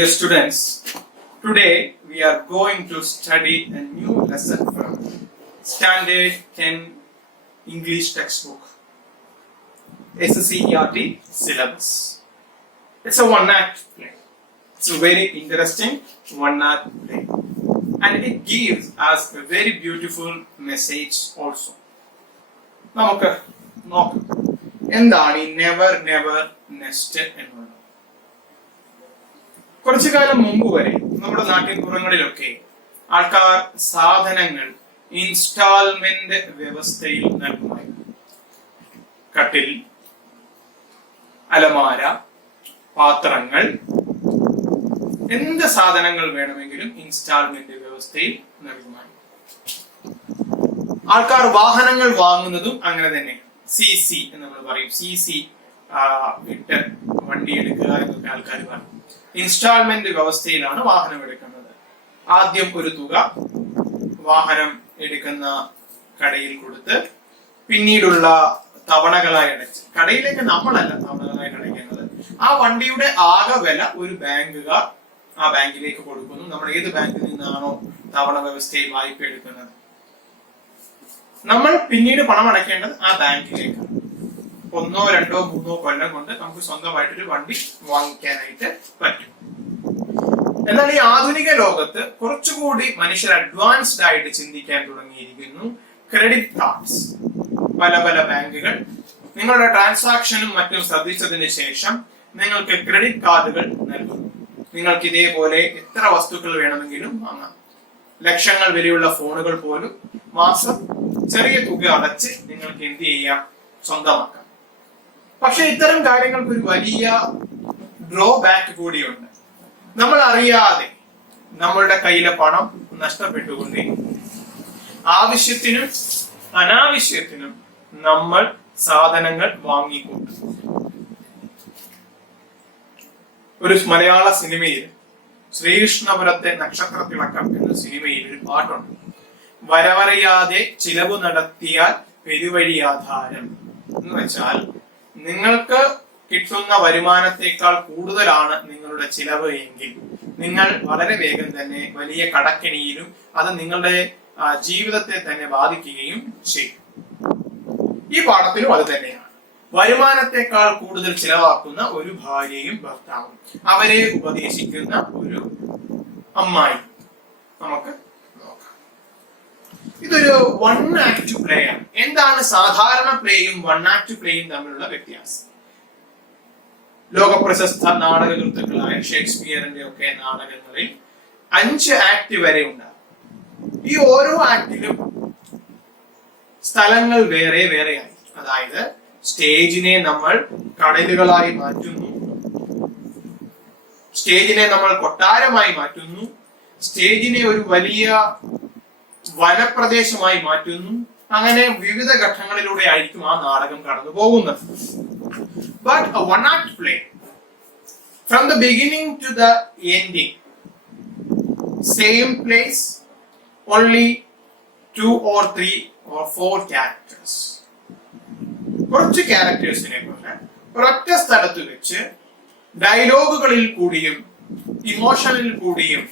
Dear students, today we are going to study a new lesson from Standard 10 English textbook, SCERT syllabus. It's a one-act play. It's a very interesting one-act play. And it gives us a very beautiful message also. നമുക്ക് നോക്കാം എന്താണ് ഈ never never nest എന്നുള്ളത്. കുറച്ചു കാലം മുമ്പ് വരെ നമ്മുടെ നാട്ടിൻപുറങ്ങളിലൊക്കെ ആൾക്കാർ സാധനങ്ങൾ ഇൻസ്റ്റാൾമെന്റ് വ്യവസ്ഥയിൽ നൽകുമായിരുന്നു. കട്ടിൽ, അലമാര, പാത്രങ്ങൾ, എന്ത് സാധനങ്ങൾ വേണമെങ്കിലും ഇൻസ്റ്റാൾമെന്റ് വ്യവസ്ഥയിൽ നൽകുമായിരുന്നു. ആൾക്കാർ വാഹനങ്ങൾ വാങ്ങുന്നതും അങ്ങനെ തന്നെ. CC എന്ന് നമ്മൾ പറയും, CC ഇട്ട് വണ്ടി എടുക്കുക എന്നൊക്കെ ആൾക്കാർ പറയും. ഇൻസ്റ്റാൾമെന്റ് വ്യവസ്ഥയിലാണ് വാഹനം എടുക്കുന്നത്. ആദ്യം ഒരു തുക വാഹനം എടുക്കുന്ന കടയിൽ കൊടുത്ത് പിന്നീടുള്ള തവണകളായി അടച്ച്, കടയിലേക്ക് നമ്മളല്ല തവണകളായി അടയ്ക്കുന്നത്, ആ വണ്ടിയുടെ ആകെ വില ഒരു ബാങ്കുകാർ ആ ബാങ്കിലേക്ക് കൊടുക്കുന്നു. നമ്മൾ ഏത് ബാങ്കിൽ നിന്നാണോ തവണ വ്യവസ്ഥയിൽ വായ്പ എടുക്കുന്നത്, നമ്മൾ പിന്നീട് പണം അടയ്ക്കേണ്ടത് ആ ബാങ്കിലേക്കാണ്. 1, 2, 3 കൊല്ലം കൊണ്ട് നമുക്ക് സ്വന്തമായിട്ടൊരു വണ്ടി വാങ്ങിക്കാനായിട്ട് പറ്റും. എന്നാൽ ഈ ആധുനിക ലോകത്ത് കുറച്ചുകൂടി മനുഷ്യർ അഡ്വാൻസ്ഡ് ആയിട്ട് ചിന്തിക്കാൻ തുടങ്ങിയിരിക്കുന്നു. ക്രെഡിറ്റ് കാർഡ്സ്, പല പല ബാങ്കുകൾ നിങ്ങളുടെ ട്രാൻസാക്ഷനും മറ്റും ശ്രദ്ധിച്ചതിന് ശേഷം നിങ്ങൾക്ക് ക്രെഡിറ്റ് കാർഡുകൾ നൽകുന്നു. നിങ്ങൾക്ക് ഇതേപോലെ എത്ര വസ്തുക്കൾ വേണമെങ്കിലും വാങ്ങാം. ലക്ഷങ്ങൾ വിലയുള്ള ഫോണുകൾ പോലും മാസം ചെറിയ തുക അടച്ച് നിങ്ങൾക്ക് എന്ത് ചെയ്യാം, സ്വന്തമാക്കാം. പക്ഷെ ഇത്തരം കാര്യങ്ങൾക്ക് ഒരു വലിയ ഡ്രോബാക്ക് കൂടിയുണ്ട്. നമ്മൾ അറിയാതെ നമ്മളുടെ കയ്യിലെ പണം നഷ്ടപ്പെട്ടുകൊണ്ടേ, ആവശ്യത്തിനും അനാവശ്യത്തിനും നമ്മൾ സാധനങ്ങൾ വാങ്ങിക്കൂട്ടും. ഒരു മലയാള സിനിമയിൽ ശ്രീകൃഷ്ണപുരത്തെ നക്ഷത്രത്തിളക്കം എന്ന സിനിമയിൽ ഒരു പാട്ടുണ്ട്. വരവറിയാതെ ചിലവ് നടത്തിയാൽ പെരുവഴിയാധാരം എന്ന് വെച്ചാൽ, നിങ്ങൾക്ക് കിട്ടുന്ന വരുമാനത്തെക്കാൾ കൂടുതലാണ് നിങ്ങളുടെ ചിലവ് എങ്കിൽ നിങ്ങൾ വളരെ വേഗം തന്നെ വലിയ കടക്കെണിയിലും അത് നിങ്ങളുടെ ജീവിതത്തെ തന്നെ ബാധിക്കുകയും ചെയ്യും. ഈ പാഠത്തിലും അത് തന്നെയാണ്. വരുമാനത്തെക്കാൾ കൂടുതൽ ചിലവാക്കുന്ന ഒരു ഭാര്യയും ഭർത്താവും, അവരെ ഉപദേശിക്കുന്ന ഒരു അമ്മായി. നമുക്ക് നോക്കാം. ഇതൊരു വൺ ആക്ട് പ്ലേ ആണ്. എന്താണ് സാധാരണ പ്ലേയും വൺ ആക്ട് പ്ലേയും തമ്മിലുള്ള വ്യത്യാസം? ലോകപ്രശസ്ത നാടകകൃത്തുക്കളായ ഷേക്സ്പിയറിന്റെ ഒക്കെ നാടകങ്ങളിൽ 5 ആക്ട് വരെ ഉണ്ടാകും. ഈ ഓരോ ആക്ടിലും സ്ഥലങ്ങൾ വേറെ വേറെയായി. അതായത് സ്റ്റേജിനെ നമ്മൾ കടലുകളായി മാറ്റുന്നു, സ്റ്റേജിനെ നമ്മൾ കൊട്ടാരമായി മാറ്റുന്നു, സ്റ്റേജിനെ ഒരു വലിയ വനപ്രദേശമായി മാറ്റുന്നു. അങ്ങനെ വിവിധ ഘട്ടങ്ങളിലൂടെ ആയിരിക്കും ആ നാടകം കടന്നു പോകുന്നത്. But a one act play, from the beginning to the ending, same place, only 2 or 3 or 4 characters. കുറച്ച് ക്യാരക്ടേഴ്സിനെ പോലെ ഒരൊറ്റ സ്ഥലത്ത് വെച്ച് ഡയലോഗുകളിൽ കൂടിയും ഇമോഷനിൽ കൂടിയും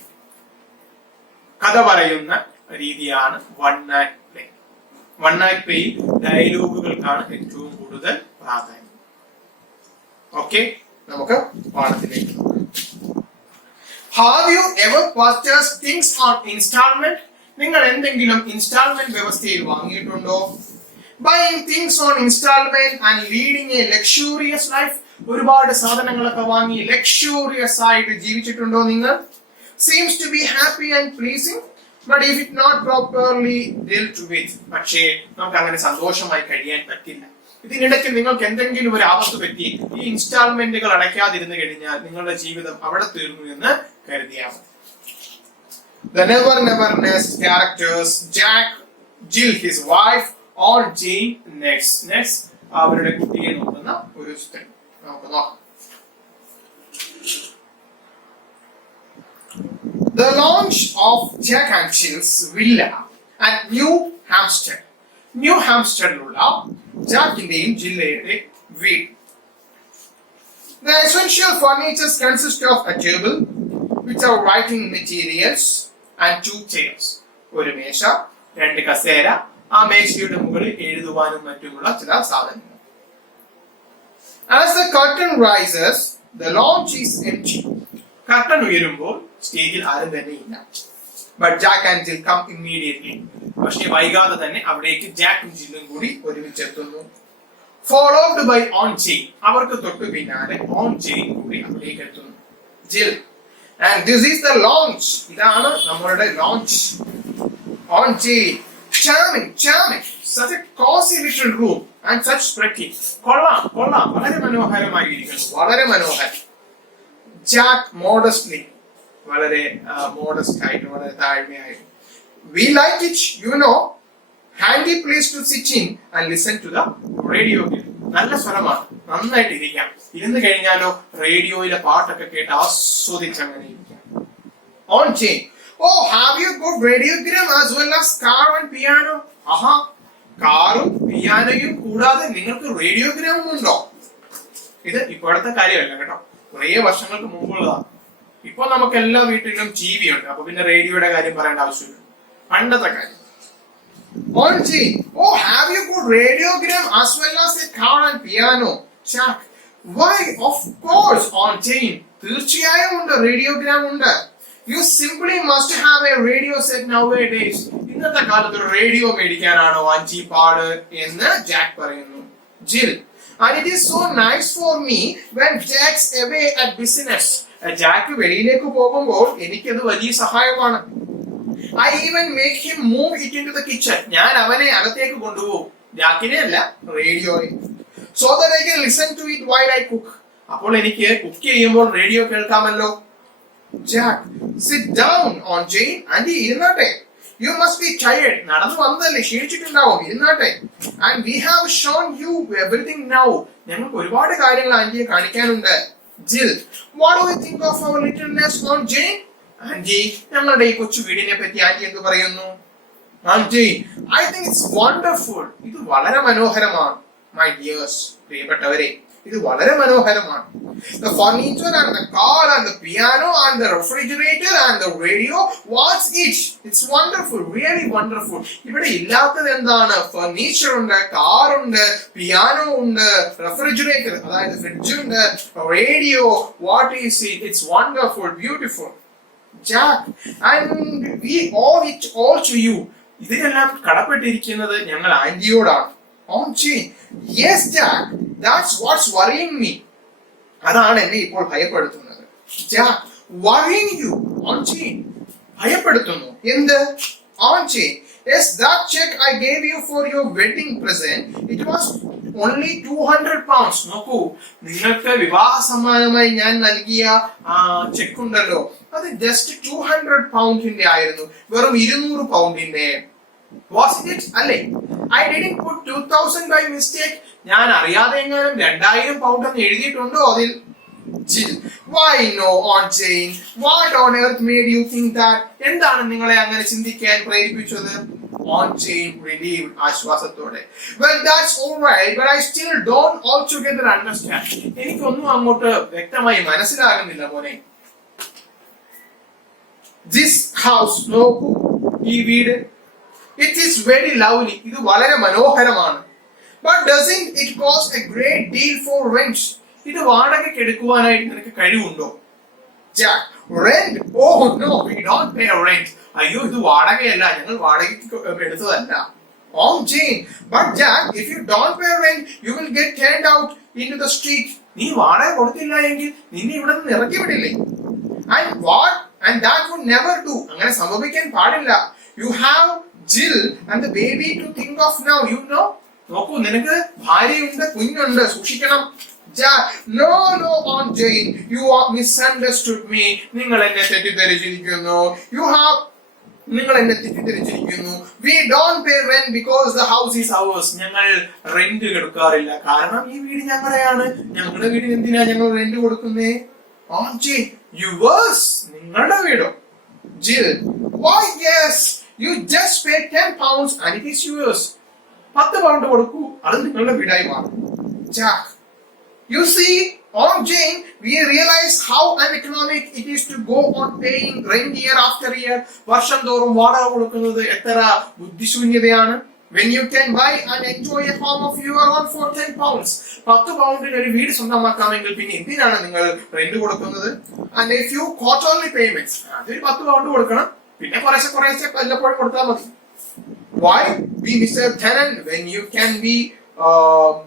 കഥ പറയുന്ന രീതിയാണ് one act play. One act പ്ലേയിൽ ഡയലോഗുകൾക്കാണ് ഏറ്റവും കൂടുതൽ പ്രാധാന്യം. ഓക്കെ, നമുക്ക് പാഠത്തിലേക്ക് നോക്കാം. Have you ever purchased things on installment? നിങ്ങൾ എന്തെങ്കിലും ഇൻസ്റ്റാൾമെന്റ് വ്യവസ്ഥയിൽ വാങ്ങിയിട്ടുണ്ടോ? Buying things on installment and leading a luxurious life. ഒരുപാട് സാധനങ്ങളൊക്കെ വാങ്ങി ലക്ഷൂറിയസ് ആയിട്ട് ജീവിച്ചിട്ടുണ്ടോ നിങ്ങൾ? Seems to be happy and pleasing, but if it not properly dealt with. പക്ഷേ നമുക്ക് അങ്ങനെ സന്തോഷമായി കഴിയാൻ പറ്റില്ല. ഇതിനിടയ്ക്ക് നിങ്ങൾക്ക് എന്തെങ്കിലും ഒരു ആപത്ത് പറ്റി ഈ ഇൻസ്റ്റാൾമെന്റുകൾ അടയ്ക്കാതിരുന്നു കഴിഞ്ഞാൽ നിങ്ങളുടെ ജീവിതം അവിടെ തീർന്നു എന്ന് കരുതിയാൽ മതി. The never never nest characters, Jack, Jill his wife, or Jane next അവരുടെ കുട്ടിയെ നോക്കുന്ന ഒരു സ്ത്രീ. നമുക്ക് നോക്കാം. The launch of Jack and Jill's villa at New Hampstead. New ഹാംസ്റ്റഡിലുള്ള ജാക്കിന്റെയും ജില്ലയുടെ വീട്. The essential furniture consist of a table, with our writing materials and 2 chairs. ഒരു മേശ, 2 കസേര, ആ മേശയുടെ മുകളിൽ എഴുതുവാനും മറ്റുമുള്ള ചില സാധനങ്ങൾ. As the curtain rises, the lounge is empty. Curtain ഉയരുമ്പോൾ സ്റ്റേജിൽ ആരും തന്നെ ഇല്ല. But Jack and Jill come immediately. പക്ഷേ വൈകാതെ തന്നെ അവിടേക്ക് ജാക്കും ജില്ലും കൂടി ഒരുമിച്ചെത്തുന്നു. Followed by on Jane. അവർക്ക് തൊട്ടു പിന്നാലെ on Jane കൂടി അവിടേക്ക് എത്തുന്നു. Jill. And this is the launch. ഇതാണ് നമ്മളുടെ launch. On Jane. Charming. Such a cozy little room and such pretty. കൊള്ളാം. വളരെ മനോഹരമായിരിക്കുന്നു. വളരെ മനോഹരം. Jack modestly. വളരെ മോഡസ്റ്റ് ആയിട്ട്, വളരെ താഴ്മയായിട്ട്. We like it, you know. Handy place to sit in and listen to the radio. നല്ല സ്വരമാണ്, നന്നായിട്ട് ഇരിക്കാം. ഇരുന്ന് കഴിഞ്ഞാലോ റേഡിയോയിലെ പാട്ടൊക്കെ കേട്ട് ആസ്വദിച്ച് അങ്ങനെ ഇരിക്കാം. On Jane. Oh, have you got radiogram as well as car and piano? ആഹാ, കാറും പിയാനോയും കൂടാതെ നിങ്ങൾക്ക് റേഡിയോഗ്രാമും ഉണ്ടോ? ഇത് ഇപ്പോഴത്തെ കാര്യമല്ല കേട്ടോ, കുറേ വർഷങ്ങൾക്ക് മുമ്പുള്ളതാണ്. ഇപ്പൊ നമുക്ക് എല്ലാ വീട്ടിലും TV ഉണ്ട്, അപ്പൊ പിന്നെ റേഡിയോയുടെ കാര്യം പറയേണ്ട ആവശ്യമില്ല. പണ്ടത്തെ കാര്യം. On Jane. Oh, have you got radiogram as well as a car and piano? Jack. Why, of course, on Jane. തീർച്ചയായും ഉണ്ട്, റേഡിയോഗ്രാം ഉണ്ട്. You simply must have a radio set nowadays. ഇന്നത്തെ കാലത്ത് ഒരു റേഡിയോ മേടിക്കാനാണോ അഞ്ചി പാട് എന്ന് ജാക്ക് പറയുന്നു. Jill. And it is so nice for me when Jack's away at business. Jack വെളിയിലേക്ക് പോകുമ്പോൾ എനിക്കത് വലിയ സഹായമാണ്. I even make him move it into the kitchen. ഞാൻ അവനെ അകത്തേക്ക് കൊണ്ടുപോകും, ജാക്കിനെ അല്ല, റേഡിയോയെ. So that I can listen to it while I cook. അപ്പോൾ എനിക്ക് കുക്ക് ചെയ്യുമ്പോൾ റേഡിയോ കേൾക്കാമല്ലോ. Jack. Sit down on Jane. Aunty ഇരുന്നാട്ടെ. You must be tired. നടന്നു വന്നതല്ലേ, ക്ഷീണിച്ചിട്ടുണ്ടാവും, ഇരുന്നാട്ടെ. And we have shown you everything now. ഞങ്ങൾക്ക് ഒരുപാട് കാര്യങ്ങൾ ആന്റിയെ കാണിക്കാനുണ്ട്. Jill. What do you think of our little nest on Jane? Anti, ഞങ്ങളുടെ ഈ കൊച്ചു വീടിനെ പറ്റി ആന്റി എന്ത് പറയുന്നു? Anti, I think it's wonderful. ഇത് വളരെ മനോഹരമാണ്. My dears, പ്രിയപ്പെട്ടവരെ, ഇത് വളരെ മനോഹരമാണ്. The furniture and the car and the piano and the refrigerator and the radio, what's it? It's wonderful, really wonderful. ഇവിടെ ഇല്ലാത്തത് എന്താണ്? ഫർണിച്ചർ ഉണ്ട്, കാർ ഉണ്ട്, പിയാനോ ഉണ്ട്, റെഫ്രിജറേറ്റർ അതായത് ഫ്രിഡ്ജ് ഉണ്ട്, radio. What is it? It's wonderful, beautiful. Jack, and we owe it all to you. ഇതിനെല്ലാം കടപ്പെട്ടിരിക്കുന്നത് ഞങ്ങൾ ആന്റിയോടാണ്. On Jane. Yes, Jack. That's what's worrying me. അതാണ് എന്നെ ഇപ്പോൾ ഭയപ്പെടുത്തുന്നത്. Jack, worrying you? On Jane. ഭയപ്പെടുത്തുന്നു. എന്ത്? On Jane. Yes, that check I gave you for your wedding present. It was only 200 pounds. നോക്കൂ, നിങ്ങൾക്ക് വിവാഹ സമ്മാനമായി ഞാൻ നൽകിയ ചെക്ക് ഉണ്ടല്ലോ, അത് ജസ്റ്റ് 200 പൗണ്ടിന്റെ ആയിരുന്നു, വെറും 200 പൗണ്ടിന്റെ. Was it? അല്ലേ? I didn't put 2000 by mistake. ഞാൻ അറിയാതെ എങ്ങാനും 2000 പൗണ്ട് എന്ന് എഴുതിയിട്ടുണ്ടോ അതിൽ? Jill. Why no, on Jane? What on earth made you think that? എന്താണ് നിങ്ങളെ അങ്ങനെ ചിന്തിക്കാൻ പ്രേരിപ്പിച്ചത്? On Jane, relieved, ആശ്വാസത്തോടെ. Well, that's all right, but I still don't altogether understand. എനിക്കൊന്നും അങ്ങോട്ട് വ്യക്തമായി മനസ്സിലാകുന്നില്ല മോനെ. This house, നോക്കൂ, ഈ വീട്. It is very lovely. ഇത് വളരെ മനോഹരമാണ്. But doesn't it cost a great deal for rent? ഇത് വാടകയ്ക്ക് എടുക്കുവാനായിട്ട് നിനക്ക് കഴിവുണ്ടോ? Jack. Rent? Oh no, we don't pay rent. അയ്യോ, ഇത് വാടകയല്ല, ഞങ്ങൾ വാടകയ്ക്ക് എടുത്തതല്ല. On Jane. But Jack, if you don't pay rent, you will get turned out into the street. നീ വാടക കൊടുത്തില്ല എങ്കിൽ നിന്നെ ഇവിടെ നിന്ന് ഇറക്കി വിടില്ലേ? And what? And that would never do. അങ്ങനെ സംഭവിക്കാൻ പാടില്ല. You have Jill and the baby to think of now, you know. നോക്കൂ, നിനക്ക് ഭാര്യയുണ്ട്, കുഞ്ഞുണ്ട്, സൂക്ഷിക്കണം. Jack. No, on Jane. You have misunderstood me. നിങ്ങൾ എന്നെ തെറ്റിദ്ധരിച്ചിരിക്കുന്നു. നിങ്ങൾ എന്നെ തെറ്റിദ്ധരിച്ചിരിക്കുന്നു. We don't pay rent because the house is ours. ഞങ്ങൾ റെന്റ് കൊടുക്കാറില്ല, കാരണം ഈ വീട് ഞങ്ങളുടെയാണ്. ഞങ്ങളുടെ വീടിന് എന്തിനാ ഞങ്ങൾ റെന്റ് കൊടുക്കുന്നേ? On Jane. Yours. നിങ്ങളുടെ വീടോ? Jill. Why yes. You just pay 10 pounds and it is yours. 10 pound കൊടുക്കൂ, അത് നിങ്ങളുടെ വീടായി മാറും. Jack. You see, On Jane, we realize how uneconomic it is to go on paying rent year after year. വർഷം തോറും വാടക കൊടുക്കുന്നത് എത്ര ബുദ്ധിശൂന്യതയാണ്. When you can buy and enjoy a home of your own for 10 pounds. 10 പൗണ്ടിന് ഒരു വീട് സ്വന്തമാക്കാമെങ്കിൽ പിന്നെ എന്തിനാണ് നിങ്ങൾ റെന്റ് കൊടുക്കുന്നത്? And a few quarterly payments. അതൊരു 10 പൗണ്ട് കൊടുക്കണം, പിന്നെ കുറേശ്ശെ വല്ലപ്പോഴും കൊടുത്താൽ മതി. Why be Mr. Tenant when you can be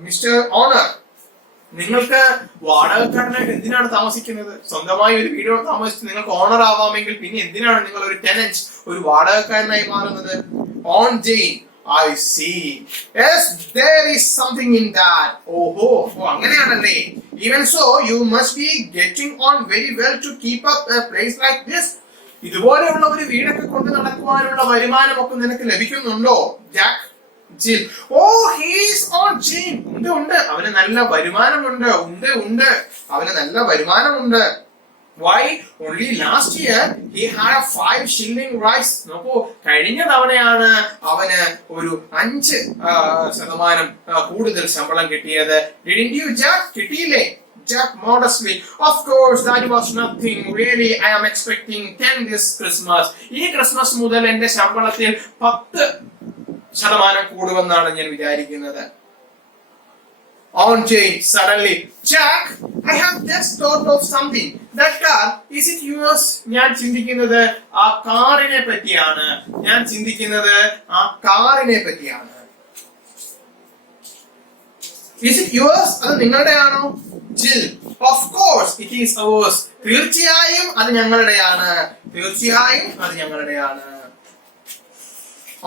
Mr. Owner? നിങ്ങൾക്ക് വാടകക്കാരനായിട്ട് എന്തിനാണ് താമസിക്കുന്നത്? സ്വന്തമായി ഒരു വീട് താമസിച്ച് നിങ്ങൾക്ക് ഓണർ ആവാമെങ്കിൽ പിന്നെ എന്തിനാണ് നിങ്ങൾ ഒരു ടെനന്റ്, ഒരു വാടകക്കാരനായി മാറുന്നത്? On Jane, I see. Yes, there is something in that. ഓഹോ, അങ്ങനെയാണല്ലേ. Even so, you must be getting on very well to keep up a place like this. ഇതുപോലെയുള്ള ഒരു വീടൊക്കെ കൊണ്ട് നടക്കുവാനുള്ള വരുമാനമൊക്കെ നിനക്ക് ലഭിക്കുന്നുണ്ടോ Jack? Jill. Oh, he is on Jane. ഉണ്ട്. അവന് നല്ല വരുമാനമുണ്ട്. ഉണ്ട്. അവന് നല്ല വരുമാനമുണ്ട്. Why? Only last year he had a 5 shilling rise. നോക്കൂ, കഴിഞ്ഞ തവണയാണ് അവന് ഒരു 5% കൂടുതൽ ശമ്പളം കിട്ടിയത്. Didn't you, Jack? കിട്ടിയില്ലേ? Jack modestly. Of course, that was nothing. Really, I am expecting 10 this Christmas. ഈ ക്രിസ്മസ് മുതൽ എന്റെ ശമ്പളത്തിൽ 10% കൂടുമെന്നാണ് ഞാൻ വിചാരിക്കുന്നത്. On Jane, suddenly, Jack, I have just thought of something. That car, is it yours? ഞാൻ ചിന്തിക്കുന്നത് ആ കാറിനെ പറ്റിയാണ്. Is it yours? അത് നിങ്ങളുടെയാണോ? Jill, of course it is ours. തീർച്ചയായും അത് ഞങ്ങളുടെയാണ്.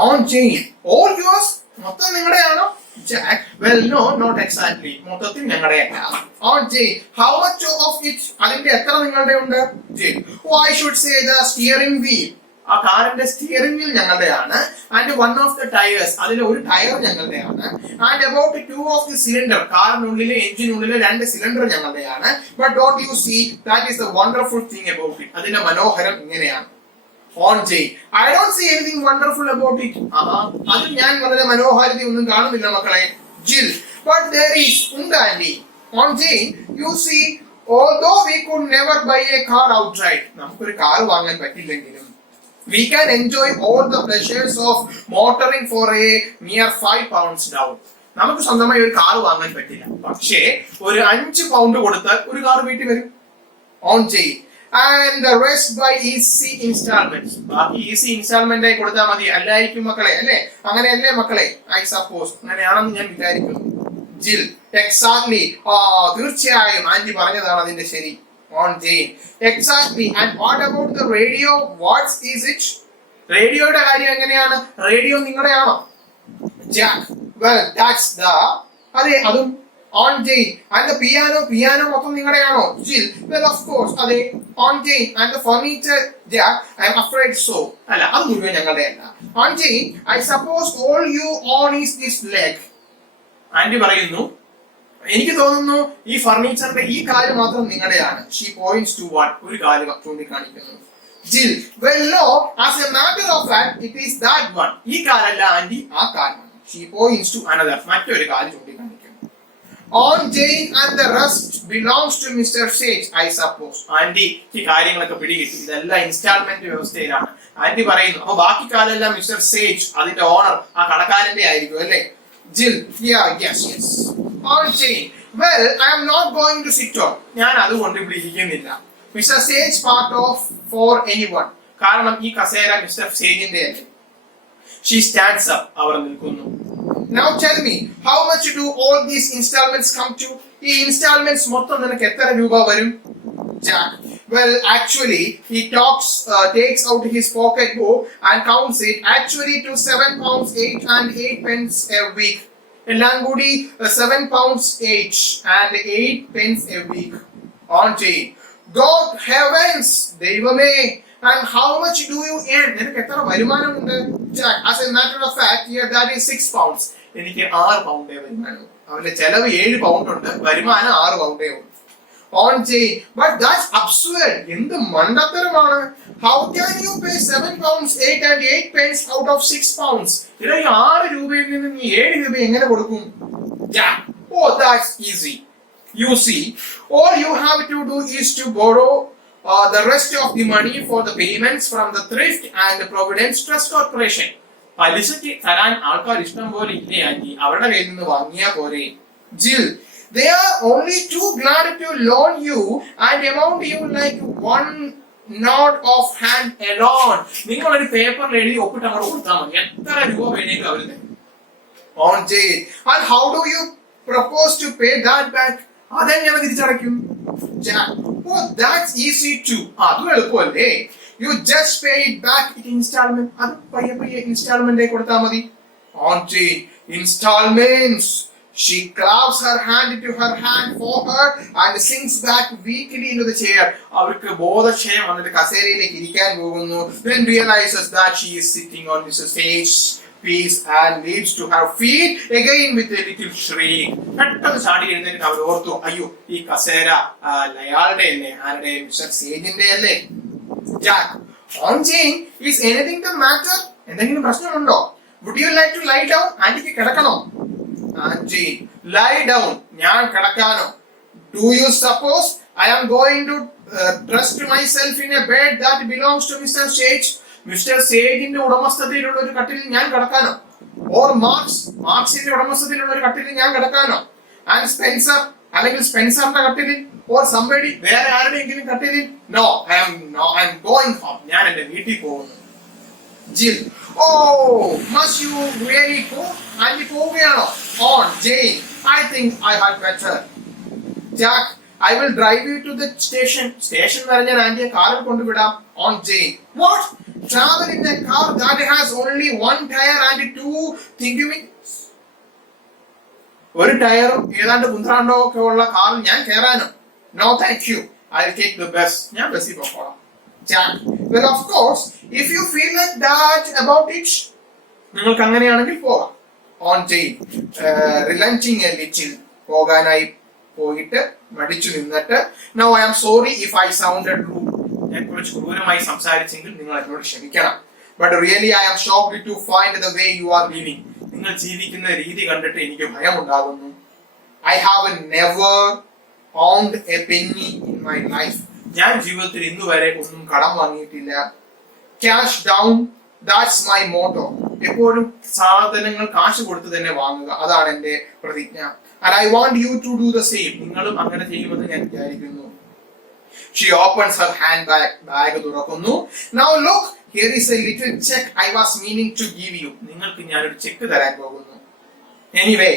On Jane, all yours? മൊത്തം നിങ്ങളുടെയാണോ? Jack, well no, not exactly. മൊത്തത്തിൽ ഞങ്ങളുടെയല്ല. On Jane, how much of it? അതിന്റെ എത്ര നിങ്ങളുടെ ഉണ്ട്? Jill, oh, I should say the steering wheel. ആ കാറിന്റെ സ്റ്റിയറിംഗ് വീൽ ഞങ്ങളുടെയാണ്. ആൻഡ് 1 of the tires, അതിലെ ഒരു ടയർ ഞങ്ങളുടെയാണ്. And about 2 of the cylinder, കാറിനുള്ളിലെ എഞ്ചിനുള്ളിലെ 2 സിലിണ്ടർ ഞങ്ങളുടെയാണ്. But don't you see, that is the wonderful thing about it. അതിന്റെ മനോഹരം ഇങ്ങനെയാണ്. On Jane, I don't see anything wonderful about it. അതിൽ ഞാൻ വളരെ മനോഹാരിത ഒന്നും കാണുന്നില്ല മക്കളെ. Jill, but there is, ഉണ്ട് anti. On Jane, you see, although we could never buy a car outright, നമുക്കൊരു കാർ വാങ്ങാൻ പറ്റില്ലെങ്കിലും we can enjoy all the pleasures of motoring for a mere 5 pounds down. നമുക്ക് സ്വന്തമായി ഒരു car വാങ്ങാൻ പറ്റില്ല, പക്ഷേ ഒരു 5 പൗണ്ട് കൊടുത്താൽ ഒരു കാർ വീട്ടിൽ വരും. On Jane, and the rest by easy installments. ബാക്കി ഈസി ഇൻസ്റ്റാൾമെന്റ് ആയി കൊടുത്താൽ മതി. അല്ലായിരിക്കും മക്കളെ, അല്ലേ? അങ്ങനെയല്ലേ മക്കളെ? I suppose അങ്ങനെയാണെന്ന് ഞാൻ വിചാരിക്കുന്നു. Jill, exactly. തീർച്ചയായും ആന്റി പറഞ്ഞതാണ് അതിന്റെ ശരി. On Jane, exactly. And what about the radio? What is it? റേഡിയോയുടെ കാര്യം എങ്ങനെയാണ്? Radio നിങ്ങളുടെയാണോ? Jack, well, that's the, അതെ അതും. On Jane, and the piano മൊത്തം നിങ്ങളുടെയാണോ? Jill, well, of course, അതെ. On Jane, and the furniture, Jack, I am afraid so. അല്ല, അത് മുഴുവൻ ഞങ്ങളുടെയല്ല. On Jane, I suppose all you own is this leg. Aunty പറയുന്നു, എനിക്ക് തോന്നുന്നു ഈ ഫർണിച്ചറിന്റെ ഈ കാല് മാത്രം നിങ്ങളുടെയാണ്. She points to what? ഒരു കാല് ചൂണ്ടിക്കാണിക്കുന്നു. Jill, well, no, as a matter of fact, it is that one. ഈ കാലല്ല ആന്റി, ആ കാലാണ്. She points to another. മറ്റൊരു കാല് ചൂണ്ടിക്കാണിക്കുന്നു. On Jane, and the rest belongs to Mr. Sage, I suppose. Aunty ഈ കാര്യങ്ങളൊക്കെ പിടികിട്ടി. ഇതെല്ലാം ഇൻസ്റ്റാൾമെന്റ് വ്യവസ്ഥയിലാണ്. ആന്റി പറയുന്നു, അപ്പൊ ബാക്കി കാലെല്ലാം മിസ്റ്റർ സേജ്, അതിന്റെ ഓണർ, ആ കടക്കാരന്റെ ആയിരിക്കും, അല്ലേ? Jill, yeah, yes. On Jane, well, I am not going to sit on. ഞാൻ അതുകൊണ്ട് ഇവിടെ ഇരിക്കുന്നില്ല. Mr. Sage part of for anyone. കാരണം ഈ കസേര മിസ്റ്റർ സേജിന്റെ അല്ലേ. She stands up. അവർ നിൽക്കുന്നു. Now tell me, how much do all these installments come to? ഈ instalments മൊത്തം നിനക്ക് എത്ര രൂപ വരും? Jack, well, actually, he takes out his pocket book and counts it actually to 7 pounds 8 and 8 pence a week. എല്ലാം കൂടി 7 pounds each and 8 pence a week. On Jane, God heavens, ദൈവമേ, and how much do you earn? നിനക്ക് എത്ര വരുമാനമുണ്ട്? Jack, as a matter of fact, here that is 6 pounds. എനിക്ക് 6 പൗണ്ടേ വരുമാനം. അവന്റെ ചെലവ് 7 pound ഉണ്ട്, വരുമാനം 6 പൗണ്ടേ ഉള്ളൂ. On Jane, but that's absurd. എന്ത് മണ്ടത്തരമാണ്. How can you pay 7 pounds 8 and 8 pence out of 6 pounds? ഇതാ 6 രൂപയിൽ നിന്ന് നീ 7 രൂപ എങ്ങനെ കൊടുക്കും? Yeah. Oh, that's easy. You see, all you have to do is to borrow the rest of the money for the payments from the Thrift and the Providence Trust Corporation. പലിശയ്ക്ക് തരാൻ ആൾക്കാർ ഇഷ്ടം പോലെ ഇല്ലേ ആന്റി, അവരുടെ കയ്യിൽ നിന്ന് വാങ്ങിയാ പോരെ. Jill, they are only too glad to loan you and amount you like one nod of hand alone. നിങ്ങൾ ഒരു പേപ്പറിൽ എഴുതി ഒപ്പിട്ട് അങ്ങോട്ട് കൊടുത്താൽ മതി, എത്ര രൂപ വേണമെങ്കിലും അവർ തരും. On Jill, and how do you propose to pay that back? അതെങ്ങനെ തിരിച്ചടയ്ക്കും? Jack, oh that's easy too. അതും എളുപ്പമല്ലേ. You just pay it back in installment. അത് പയ്യെ പയ്യെ ഇൻസ്റ്റാൾമെന്റ് കൊടുത്താൽ മതി. On Jill, installments. She claps her hand into her hand for her and sinks back weakly into the chair. അവർക്ക് ബോധക്ഷയം വന്നിട്ട് കസേരയിലേക്ക് ഇരിക്കാൻ പോകുന്നു. Then realizes that she is sitting on Mrs. H. Piece and leaps to her feet again with a little shriek. പെട്ടെന്ന് ചാടി എഴുന്നേറ്റ് അവർ ഓർത്തു, അയ്യോ ഈ കസേര അയാളുടെ അല്ലേ, ആരുടെ, മിസ്റ്റർ സേജിന്റെ അല്ലേ. Jack, on Jane, is anything the matter? എന്തെങ്കിലും പ്രശ്നമുണ്ടോ? Would you like to lie down? ആന്റിക്ക് കിടക്കണോ? Jane, lie down. ഞാൻ കിടക്കാനോ? Do you suppose I am going to trust myself in a bed that belongs to Mr. Sage? Mister സേജിന്റെ ഉടമസ്ഥതയിലുള്ള ഒരു കട്ടിലിൽ ഞാൻ കിടക്കാനോ? Or മാർക്സിന്റെ ഉടമസ്ഥതയിലുള്ള ഒരു കട്ടിലിൽ ഞാൻ കിടക്കാനോ? ആൻഡ് സ്പെൻസർ അല്ലെങ്കിൽ സ്പെൻസറിന്റെ കട്ടിലിൽ, ഓർ സംബഡി വേറെ ആരുടെയെങ്കിലും കട്ടിലിൽ? No, I'm going home. ഞാൻ എന്റെ വീട്ടിൽ പോകുന്നു. Jill, oh, must you really go? Aunty പോവുകയാണോ? On Jane, I think I had better. Jack, I will drive you to the station. Station വരെ ഞാൻ ആന്റിയെ കാറിൽ കൊണ്ടുവിടാം. On Jane, what? Travel in a car that has only one tire and two thingaments. ഒരു ടയറും ഏതാണ്ട് കുന്ത്രാണ്ടോ ഒക്കെ ഉള്ള കാറിൽ ഞാൻ കയറാനോ? No thank you, I'll take the bus. ഞാൻ ബസ്സിൽ പോകണം. Jack, well of course, if you feel like that about it, നിങ്ങൾക്ക് അങ്ങനെയാണെങ്കിൽ പോകാം. On Jane, relenting a little, പോകാനായി പോയിട്ട് മടിച്ചു നിന്നിട്ട്, now I am sorry if I sounded rude. ഞാൻ കുറച്ച് ക്രൂരമായി സംസാരിച്ചെങ്കിൽ നിങ്ങൾ എന്നോട് ക്ഷമിക്കണം. But really I am shocked to find the way you are living. നിങ്ങൾ ജീവിക്കുന്ന രീതി കണ്ടിട്ട് എനിക്ക് ഭയമുണ്ടാകുന്നു. I have never owned a penny in my life. ഞാൻ ജീവിതത്തിൽ ഇന്നുവരെ ഒന്നും കടം വാങ്ങിയിട്ടില്ല. Cash down, that's my motto. എപ്പോഴും സാധനങ്ങൾ കാശ് കൊടുത്ത് തന്നെ വാങ്ങുക, അതാണ് എന്റെ പ്രതിജ്ഞ. And I want you to do the same. നിങ്ങളും അങ്ങനെ ചെയ്യുമെന്ന് ഞാൻ വിചാരിക്കുന്നു. She opens her handbag. Bag തുറക്കുന്നു. Now look, here is a little check I was meaning to give you. നിങ്ങൾക്ക് ഞാനൊരു ചെക്ക് തരാൻ പോകുന്നു. Anyway,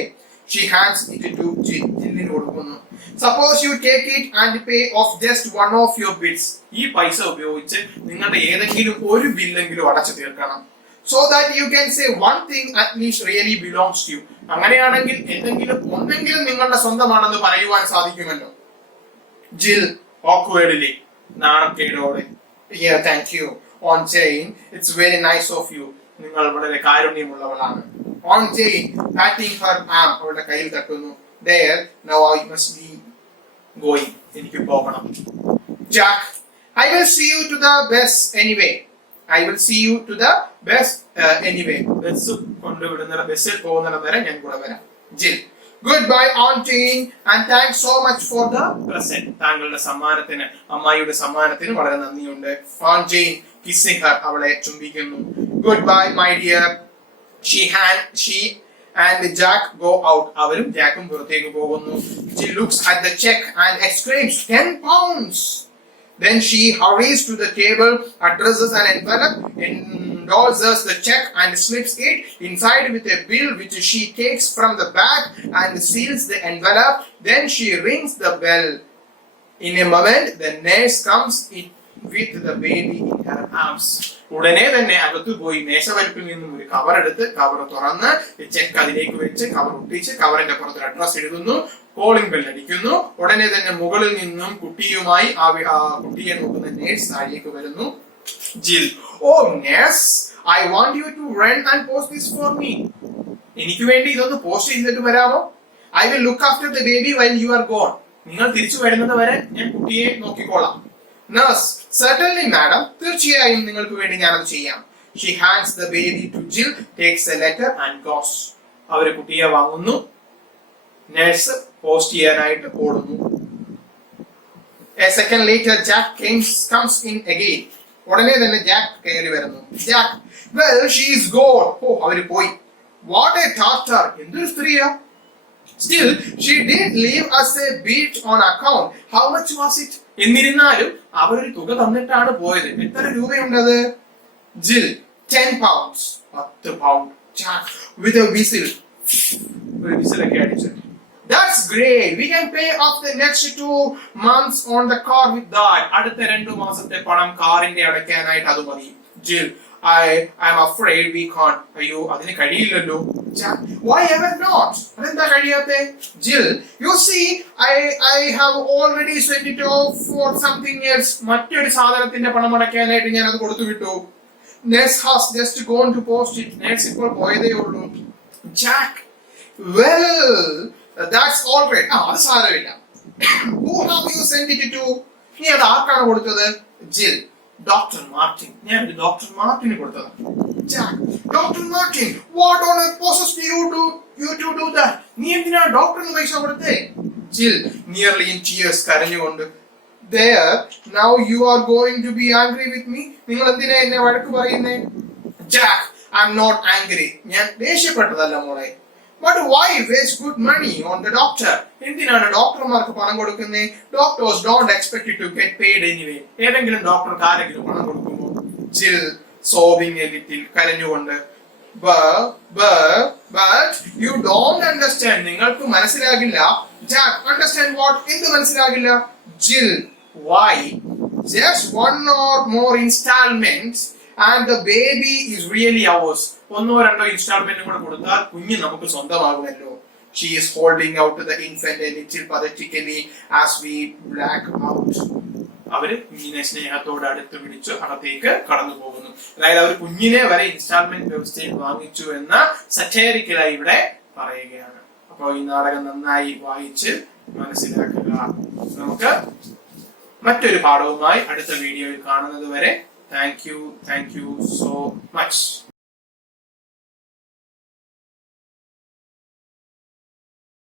she hands it to Jill. ജില്ലിന് കൊടുക്കുന്നു. Suppose you take it and pay off just one of your bills. ഈ പൈസ ഉപയോഗിച്ച് നിങ്ങളുടെ ഏതെങ്കിലും ഒരു ബില്ലെങ്കിലും അടച്ചു തീർക്കണം. So that you can say one thing at least really belongs to you. അങ്ങനെയാണെങ്കിൽ ഒന്നെങ്കിലും നിങ്ങളുടെ സ്വന്തമാണെന്ന് പറയുവാൻ സാധിക്കുമല്ലോ. Jill, awkwardly, നാണക്കേടോടെ, yeah thank you. On Jane, it's very nice of you. നിങ്ങൾ വളരെ കാരുണ്യമുള്ളവളാണ്. On Jane, patting her arm, അവളുടെ കയ്യിൽ തട്ടുന്നു. There, now I must be going. എനിക്ക് പോകണം. Jack, I will see you to the best anyway. I will see you to the best anyway. ബസ്സിൽ പോകുന്നിടം വരെ ഞാൻ കൂടെ വരാം. Jill, goodbye auntie and thanks so much for the present. താങ്കളുടെ സമ്മാനത്തിന്, അമ്മായിയുടെ സമ്മാനത്തിന് വളരെ നന്ദിയുണ്ട്. Auntie kissing her, അവളെ ചുംബിക്കുന്നു. Goodbye my dear. She and Jack go out. അവരും ജാക്കും പുറത്തേക്ക് പോകുന്നു. She looks at the check and exclaims, 10 pounds. Then she hurries to the table, addresses an envelope, endorses the check and slips it inside with a bill which she takes from the bag and seals the envelope. Then she rings the bell. In a moment, the nurse comes in with the baby in her arms. ഉടനെ തന്നെ അകത്തു പോയി മേശവലിപ്പിൽ നിന്നും ഒരു cover എടുത്ത് cover തുറന്ന് check അതിലേക്ക് വെച്ച് കവർ ഒട്ടിച്ച് കവറിന്റെ പുറത്ത് അഡ്രസ് എഴുതുന്നു. കോളിംഗ് ബെൽ അടിക്കുന്നു. ഉടനെ തന്നെ മുകളിൽ നിന്നും കുട്ടിയുമായി കുട്ടിയെ നോക്കുന്ന നേഴ്സ് താഴേക്ക് വരുന്നു. Jill, oh nurse, I want you to run and post this for me. എനിക്ക് വേണ്ടി ഇതൊന്ന് പോസ്റ്റ് ചെയ്തിട്ട് വരാമോ? I will look after the baby while you are gone. നിങ്ങൾ തിരിച്ചു വരുന്നത് വരെ ഞാൻ കുട്ടിയെ നോക്കിക്കോളാം. Nurse, certainly madam, തീർച്ചയായും നിങ്ങൾക്ക് വേണ്ടി ഞാനത് ചെയ്യാം. She hands the baby to Jill, takes a letter and goes. അവര് കുട്ടിയെ വാങ്ങുന്നു. നേഴ്സ് പോസ്റ്റ് ചെയ്യാനായിട്ട് ഓടുന്നു. A second later, Jack comes in again. ഉടനെ തന്നെ ജാക്ക് കയറി വരുന്നു. Jack, well, she is gone. ഓ, അവര് പോയി. What a tartar. എന്തൊരു സ്ത്രീയാ. Still, she did leave us a bit on account. How much was it? എന്നിരുന്നാലും അവരൊരു തുക തന്നിട്ടാണ് പോയത്. എത്ര രൂപയുണ്ടത്? Jill, 10 pounds. 10 pound. Jack, with a whistle. ഒരു വിസിലൊക്കെ അടിച്ചു. That's great. We can pay off the next 2 months on the car with that. അടുത്ത 2 മാസത്തെ പണം കാറിന്റെ അടയ്ക്കാനായിട്ട് അത് മതി. Jill, I'm afraid we can't. അയ്യോ, അതിന് കഴിയില്ലല്ലോ. Jack, why ever not? അതെന്താ കഴിയാത്തെ? Jill, you see, I have already sent it off for something else. മറ്റൊരു സാധനത്തിന്റെ പണം അടയ്ക്കാനായിട്ട് ഞാൻ അത് കൊടുത്തു വിട്ടു. Ness has just gone to post it. Ness ഇപ്പോൾ പോയതേ ഉള്ളൂ. Jack, well, that's all right. അത് സാരമില്ല. Who have you sent it to? നീ അത് ആർക്കാണ് കൊടുത്തത്? Jill, Dr. Martin. ഞാൻ ഡോക്ടർ മാർട്ടിന് കൊടുത്തത്. Jack, Dr. Martin, what on earth possessed you to do that? നീ എന്തിനാ ഡോക്ടറിന് പൈസ കൊടുത്തേ? Jill, nearly in tears, കരഞ്ഞുകൊണ്ട്. There, now you are going to be angry with me. നിങ്ങൾ എന്തിനാ എന്നെ വഴക്ക് പറയുന്നേ? Jack, I'm not angry. ഞാൻ ദേഷ്യപ്പെട്ടതല്ല മോളെ. But why waste good money on the doctor? എന്തിനാണ് ഡോക്ടർമാർക്ക് പണം കൊടുക്കുന്നത്? Doctors don't expect you to get paid anyway. ഏതെങ്കിലും ഡോക്ടർക്ക് ആരെങ്കിലും പണം കൊടുക്കുമോ? Jill, sobbing a little, കരഞ്ഞുകൊണ്ട്. But you don't understand. നിങ്ങൾക്ക് മനസ്സിലാകില്ല. Jack, understand what? എന്ത് മനസ്സിലാകില്ല? Jill, why? Just one or more installments and the baby is really ours. ഒന്നോ രണ്ടോ ഇൻസ്റ്റാൾമെന്റ് കൂടെ കൊടുത്താൽ കുഞ്ഞ് നമുക്ക് സ്വന്തമാകുമല്ലോ. She is holding out to the infant a little pathetically as we black out. അവര് കുഞ്ഞിനെ സ്നേഹത്തോടെ അടുത്ത് പിടിച്ചു അകത്തേക്ക് കടന്നു പോകുന്നു. അതായത് അവർ കുഞ്ഞിനെ വരെ ഇൻസ്റ്റാൾമെന്റ് വ്യവസ്ഥയിൽ വാങ്ങിച്ചു എന്ന സറ്റേറിക്കലായി ഇവിടെ പറയുകയാണ്. അപ്പോൾ ഈ നാടകം നന്നായി വായിച്ച് മനസ്സിലാക്കുക. നമുക്ക് മറ്റൊരു പാഠവുമായി അടുത്ത വീഡിയോയിൽ കാണുന്നത് വരെ താങ്ക് യു so much.